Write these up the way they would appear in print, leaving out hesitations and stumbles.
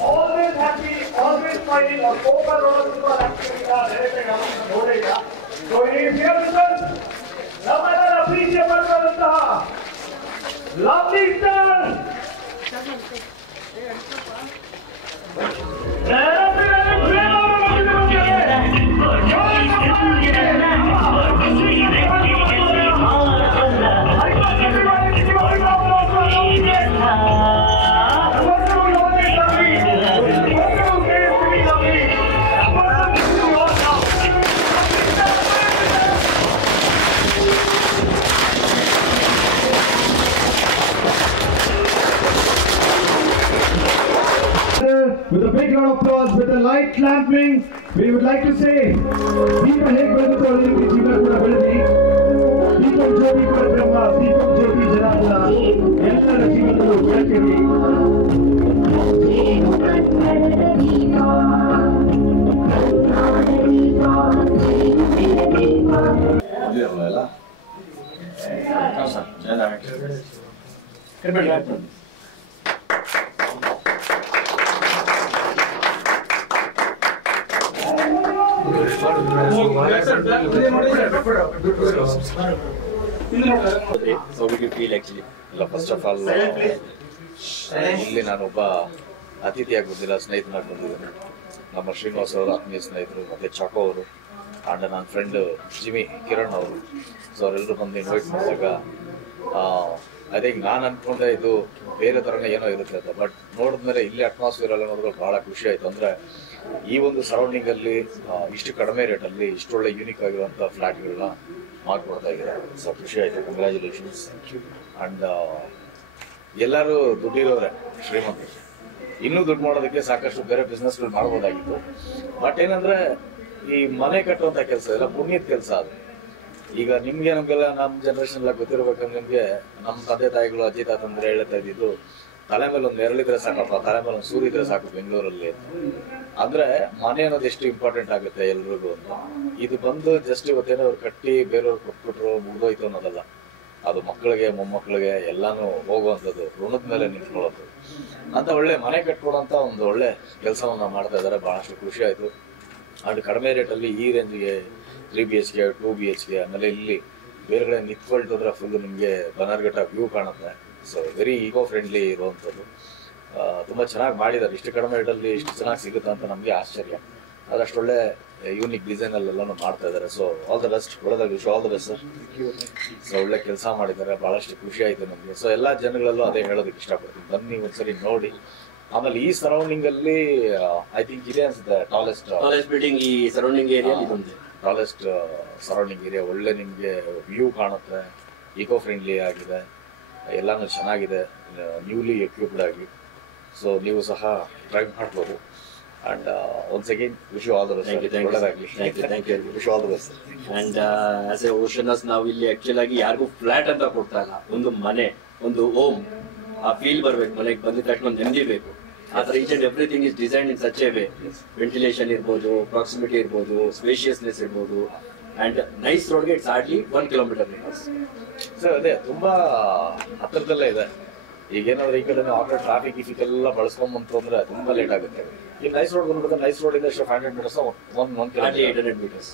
Always happy, always smiling, और open road activity का रहते हैं हो रहेगा. So he is here with us. Another appreciable Star. Lovely star. With a big round of applause, with a light clamping, we would like to say, Deepa Hek Vedutori, Deepa Kura Veldi, Deepa Jyoti Kura Brahma, Deepa Jyoti Janala, Ellara Jeevanalu Velkiri. So we can feel actually. First of all, ಇಲ್ಲಿ ನಾನೊಬ್ಬ ಅತಿಥಿಯಾಗಿ ಬಂದಿಲ್ಲ, ಸ್ನೇಹಿತನಾಗಿ ಬಂದಿದ್ದೇನೆ. ನಮ್ಮ ಶ್ರೀನಿವಾಸ್ ಅವರು ಆತ್ಮೀಯ ಸ್ನೇಹಿತರು, ಮತ್ತೆ ಚಾಕೋ ಅವರು ಅಂಡ್ ನನ್ನ ಫ್ರೆಂಡ್ ಜಿಮಿ ಕಿರಣ್ ಅವರು. ಸೊ ಅವರೆಲ್ಲರೂ ಬಂದು ಇನ್ವೈಟ್ ಮಾಡಿದಾಗ ಐ ಥಿಂಕ್ ನಾನು ಅಂದ್ಕೊಂಡೆ ಇದು ಬೇರೆ ಥರನೇ ಏನೋ ಇರುತ್ತೆ ಅಂತ. ಬಟ್ ನೋಡಿದ್ಮೇಲೆ ಇಲ್ಲಿ ಅಟ್ಮಾಸ್ಫಿಯರ್ ಎಲ್ಲ ನೋಡಿದ್ರೆ ಬಹಳ ಖುಷಿ ಆಯಿತು. ಅಂದರೆ ಈ ಒಂದು ಸರೌಂಡಿಂಗಲ್ಲಿ ಇಷ್ಟು ಕಡಿಮೆ ರೇಟಲ್ಲಿ ಇಷ್ಟೊಳ್ಳೆ ಯೂನಿಕ್ ಆಗಿರುವಂಥ ಫ್ಲ್ಯಾಟ್ಗಳನ್ನ ಮಾಡಿಕೊಡ್ತಾ ಇದ್ದಾರೆ. ಸೊ ಖುಷಿ ಆಯಿತು. ಕಂಗ್ರ್ಯಾಚುಲೇಷನ್ಸ್. ಆ್ಯಂಡ್ ಎಲ್ಲರೂ ದುಡ್ಡಿರೋರೆ, ಶ್ರೀಮಂತರು. ಇನ್ನೂ ದುಡ್ಡು ಮಾಡೋದಕ್ಕೆ ಸಾಕಷ್ಟು ಬೇರೆ ಬಿಸ್ನೆಸ್ಗಳು ಮಾಡ್ಬೋದಾಗಿತ್ತು. ಬಟ್ ಏನಂದರೆ ಈ ಮನೆ ಕಟ್ಟುವಂಥ ಕೆಲಸ ಎಲ್ಲ ಪುಣ್ಯದ ಕೆಲಸ ಅದು. ಈಗ ನಿಮಗೆ ನಮಗೆಲ್ಲ ನಮ್ಮ ಜನ್ರೇಷನ್ ಎಲ್ಲ ಗೊತ್ತಿರ್ಬೇಕಂದ್ರೆ ನಿಮಗೆ ನಮ್ಮ ತಂದೆ ತಾಯಿಗಳು ಅಜ್ಜಿ ತಾತಂದ್ರೆ ಹೇಳ್ತಾ ಇದ್ದಿದ್ದು ತಲೆ ಮೇಲೆ ಒಂದು ನೆರಳಿದ್ರೆ ಸಾಕಪ್ಪ, ತಲೆ ಮೇಲೆ ಒಂದು ಸೂರ್ಯ ಇದ್ರೆ ಸಾಕು ಬೆಂಗಳೂರಲ್ಲಿ ಅಂತ. ಅಂದ್ರೆ ಮನೆ ಅನ್ನೋದು ಎಷ್ಟು ಇಂಪಾರ್ಟೆಂಟ್ ಆಗುತ್ತೆ ಎಲ್ರಿಗೂ ಅಂತ. ಇದು ಬಂದು ಜಸ್ಟ್ ಇವತ್ತೇನೋ ಅವ್ರು ಕಟ್ಟಿ ಬೇರೆಯವ್ರು ಕೊಟ್ಬಿಟ್ರು ಮುಗ್ದೋಯ್ತು ಅನ್ನೋದಲ್ಲ. ಅದು ಮಕ್ಕಳಿಗೆ ಮೊಮ್ಮಕ್ಕಳಿಗೆ ಎಲ್ಲಾನು ಹೋಗುವಂಥದ್ದು, ಋಣದ ಮೇಲೆ ನಿಂತ್ಕೊಳ್ಳೋದು ಅಂತ ಒಳ್ಳೆ ಮನೆ ಕಟ್ಕೊಡೋಂಥ ಒಂದು ಒಳ್ಳೆ ಕೆಲಸವನ್ನ ಮಾಡ್ತಾ ಇದ್ದಾರೆ. ಬಹಳಷ್ಟು ಖುಷಿ ಆಯಿತು. ಅಂಡ್ ಕಡಿಮೆ ರೇಟಲ್ಲಿ ಈ ರೇಂಜ್ಗೆ 3 BHK 2 BHK, ಆಮೇಲೆ ಇಲ್ಲಿ ಬೇರೆ ಕಡೆ ನಿಂತ್ಕೊಳ್ತಿದ್ರೆ ಫುಲ್ ನಿಮಗೆ ಬನ್ನರ್ಘಟ್ಟ ವ್ಯೂ ಕಾಣುತ್ತೆ. ಸೊ ವೆರಿ ಈಕೋ ಫ್ರೆಂಡ್ಲಿ ಇರುವಂಥದ್ದು, ತುಂಬ ಚೆನ್ನಾಗಿ ಮಾಡಿದ್ದಾರೆ. ಇಷ್ಟು ಕಡಿಮೆ ರೇಟಲ್ಲಿ ಇಷ್ಟು ಚೆನ್ನಾಗಿ ಸಿಗುತ್ತೆ ಅಂತ ನಮಗೆ ಆಶ್ಚರ್ಯ. ಅದಷ್ಟು ಒಳ್ಳೆ ಯೂನಿಕ್ ಡಿಸೈನಲ್ಲೆಲ್ಲನೂ ಮಾಡ್ತಾ ಇದ್ದಾರೆ. ಸೊ ಆಲ್ ದ ಬೆಸ್ಟ್, ಒಳ್ಳೆದಾಗಿ wish all the best sir. So ಒಳ್ಳೆ ಕೆಲಸ ಮಾಡಿದ್ದಾರೆ, ಭಾಳಷ್ಟು ಖುಷಿ ಆಯಿತು ನಮಗೆ. ಸೊ ಎಲ್ಲ ಜನಗಳಲ್ಲೂ ಅದೇ ಹೇಳೋದಕ್ಕೆ ಇಷ್ಟಪಡ್ತೀನಿ, ಬನ್ನಿ ಒಂದ್ಸರಿ ನೋಡಿ. ಆಮೇಲೆ ಈ ಸರೌಂಡಿಂಗ್ ಅಲ್ಲಿ ಐ ಥಿಂಕ್ ಇದೆ ಅನ್ಸುತ್ತೆ ಟಾಲೆಸ್ಟ್ ಬಿಲ್ಡಿಂಗ್ ಈ surrounding area, tallest surrounding area. ಒಳ್ಳೆ ನಿಮಗೆ ವ್ಯೂ ಕಾಣುತ್ತೆ, ಈಕೋ ಫ್ರೆಂಡ್ಲಿ ಆಗಿದೆ, ಎಲ್ಲಾನು ಚೆನ್ನಾಗಿದೆ, ನ್ಯೂಲಿ ಎಕ್ವಿಪ್ಡ್ ಆಗಿ. ಸೊ ನೀವು ಸಹ ಟ್ರೈ ಮಾಡ್ಬೋದು. And once again, wish you all the best. Thank you. Wish you all the best. And as a Oceanus, ನಾವು ಇಲ್ಲಿ ಆಕ್ಚುಲ್ ಆಗಿ ಯಾರಿಗೂ ಫ್ಲಾಟ್ ಅಂತ ಕೊಡ್ತಾ ಇಲ್ಲ, ಒಂದು ಮನೆ, ಒಂದು ಹೋಮ್, ಆ ಫೀಲ್ ಬರ್ಬೇಕು. ಮನೆಗೆ ಬಂದಿದ ತಕ್ಷಣ ಒಂದು ನೆಮ್ಮದಿ ಬೇಕು. ಆ ಥರ each and everything is design in such a way. Ventilation ಇರ್ಬೋದು, ಪ್ರಾಕ್ಸಿಮಿಟಿ ಇರ್ಬೋದು, ಸ್ಪೇಷಿಯಸ್ನೆಸ್ ಇರ್ಬೋದು, ಅಂಡ್ ನೈಸ್ ರೋಡ್ಗೆ ಇಟ್ಸ್ ಹಾರ್ಡ್ಲಿ 1 ಕಿಲೋಮೀಟರ್. ಸರ್ ಅದೇ ತುಂಬಾ ಹತ್ತಿರದಲ್ಲೇ ಇದೆ. ಈಗೇನಾದ್ರೆ ಈ ಕಡೆ ಟ್ರಾಫಿಕ್ ಎಲ್ಲ ಬಳಸ್ಕೊಂಬಂತು ಅಂದ್ರೆ ತುಂಬಾ ಲೇಟ್ ಆಗುತ್ತೆ. ಈ ನೈಸ್ ರೋಡ್ ಬಂದ್ಬಿಟ್ಟು ನೈಸ್ ರೋಡ್ ಇಂದ 500 meters 800 meters.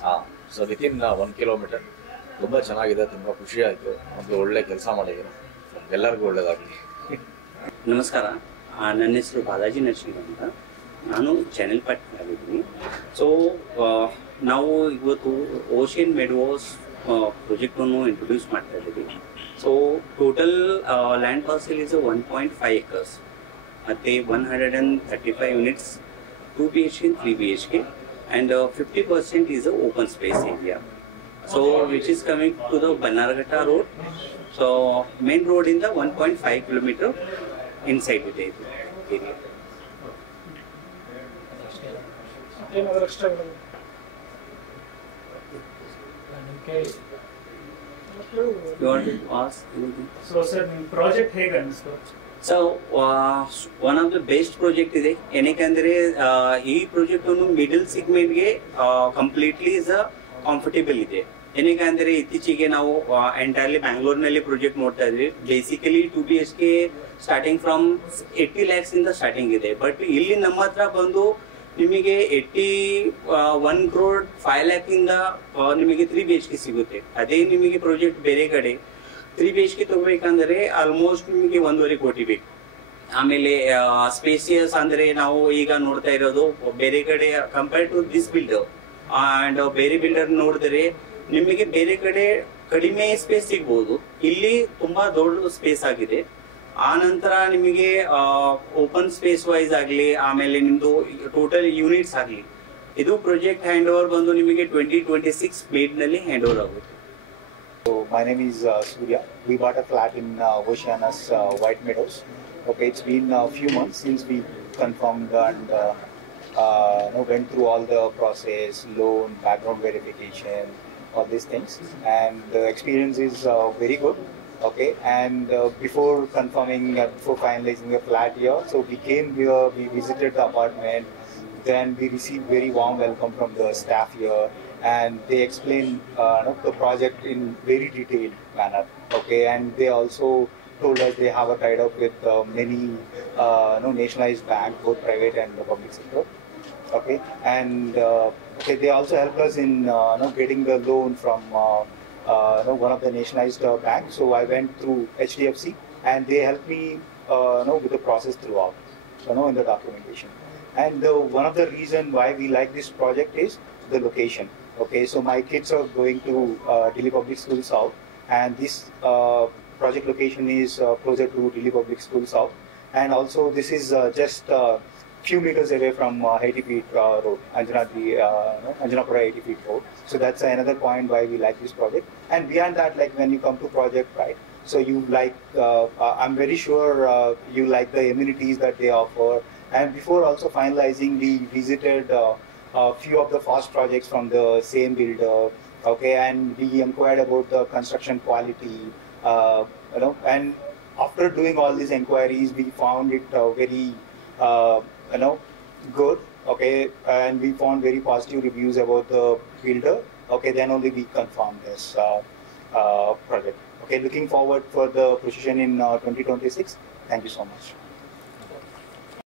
So within 1 kilometer. ತುಂಬಾ ಚೆನ್ನಾಗಿದೆ, ತುಂಬಾ ಖುಷಿ ಆಯ್ತು. ಒಂದು ಒಳ್ಳೆ ಕೆಲಸ ಮಾಡಿದ್ರು, ಎಲ್ಲರಿಗೂ ಒಳ್ಳೇದಾಗಲಿ. ನಮಸ್ಕಾರ, ನನ್ನ ಹೆಸರು ಬಾಲಾಜಿ ನರಸಿಂಹ ಅಂತ. ನಾನು ಚಾನೆಲ್ ಪಾರ್ಟ್ನರ್ ಆಗಿದ್ದೀನಿ. ಸೊ ನಾವು ಇವತ್ತು ಓಷನ್ ಮೆಡೋಸ್ ಪ್ರಾಜೆಕ್ಟನ್ನು ಇಂಟ್ರೊಡ್ಯೂಸ್ ಮಾಡ್ತಾ ಇದ್ದೀವಿ. So total land parcel is 1.5 acres ಮತ್ತು 135 units, 2 BHK and 3 BHK, and 50% is an open space area. So which is coming to the Bannarghetta road. So main road in the 1.5 kilometer inside the area. You want to ask anything? So sir, project ಹೇಗೆ ಅನಿಸ್ತು? So one of the best project ಇದೆ. ಏನಕ್ಕೆ ಈ project middle ಸೆಗ್ಮೆಂಟ್ಗೆ completely comfortable ಇದೆ. ಏನಕ್ಕೆ ಇತ್ತೀಚೆಗೆ ನಾವು entirely ಬ್ಯಾಂಗ್ಳೂರ್ನಲ್ಲಿ project ನೋಡ್ತಾ ಇದ್ವಿ. Basically 2 BHK starting from 80 lakhs ಇಂದ ಸ್ಟಾರ್ಟಿಂಗ್ ಇದೆ. ಬಟ್ ಇಲ್ಲಿ ನಮ್ಮ ಹತ್ರ ಬಂದು ನಿಮಗೆ 81 crore 5 lakh ಇಂದ ನಿಮಗೆ 3 BHK ಸಿಗುತ್ತೆ. ಅದೇ ನಿಮಗೆ ಪ್ರಾಜೆಕ್ಟ್ ಬೇರೆ ಕಡೆ 3 BHK ತಗೋಬೇಕಂದ್ರೆ ಆಲ್ಮೋಸ್ಟ್ ನಿಮಗೆ 1.5 ಕೋಟಿ ಬೇಕು. ಆಮೇಲೆ ಸ್ಪೇಸಿಯಸ್ ಅಂದ್ರೆ ನಾವು ಈಗ ನೋಡ್ತಾ ಇರೋದು ಬೇರೆ ಕಡೆ compare to this builder and ಬೇರೆ ಬಿಲ್ಡರ್ ನೋಡಿದ್ರೆ ನಿಮಗೆ ಬೇರೆ ಕಡೆ ಕಡಿಮೆ ಸ್ಪೇಸ್ ಸಿಗ್ಬೋದು, ಇಲ್ಲಿ ತುಂಬಾ ದೊಡ್ಡ ಸ್ಪೇಸ್ ಆಗಿದೆ. ಆ ನಂತರ ನಿಮಗೆ ಓಪನ್ ಸ್ಪೇಸ್ ವೈಸ್ ಆಗಲಿ, ಆಮೇಲೆ ನಿಮ್ದು ಟೋಟಲ್ ಯೂನಿಟ್ಸ್ ಆಗಲಿ, ಇದು ಪ್ರಾಜೆಕ್ಟ್ ಹ್ಯಾಂಡ್ ಓವರ್ ಬಂದು ನಿಮಗೆ 2026 May ನಲ್ಲಿ ಹ್ಯಾಂಡ್ ಓವರ್ ಆಗುತ್ತೆ. So my name is Surya. We bought a flat in Oceanus, White Meadows. Okay, it's been a few months since we confirmed and went through all the process, loan, background verification, all these things, and the experience is very good. Okay, and before confirming, before finalizing the flat here, so we came here, we visited the apartment, then we received very warm welcome from the staff here, and they explained the project in very detailed manner. Okay, and they also told us they have a tied up with many nationalized banks, both private and the public sector. Okay, and okay, they also helped us in getting the loan from one of the nationalized banks. So I went through HDFC, and they helped me with the process throughout, in the documentation. And one of the reason why we like this project is the location. Okay, so my kids are going to Delhi Public School South, and this project location is closer to Delhi Public School South, and also this is just few meters away from 80 feet road, Anjanapura 80 feet road. So that's another point why we like this project. And beyond that, like when you come to project, right? So you like, I'm very sure you like the amenities that they offer. And before also finalizing, we visited a few of the fast projects from the same builder. Okay, and we inquired about the construction quality, and after doing all these inquiries, we found it very good. Okay, and we found very positive reviews about the builder. Okay, then only we confirmed this project. Okay, looking forward for the procession in 2026. Thank you so much.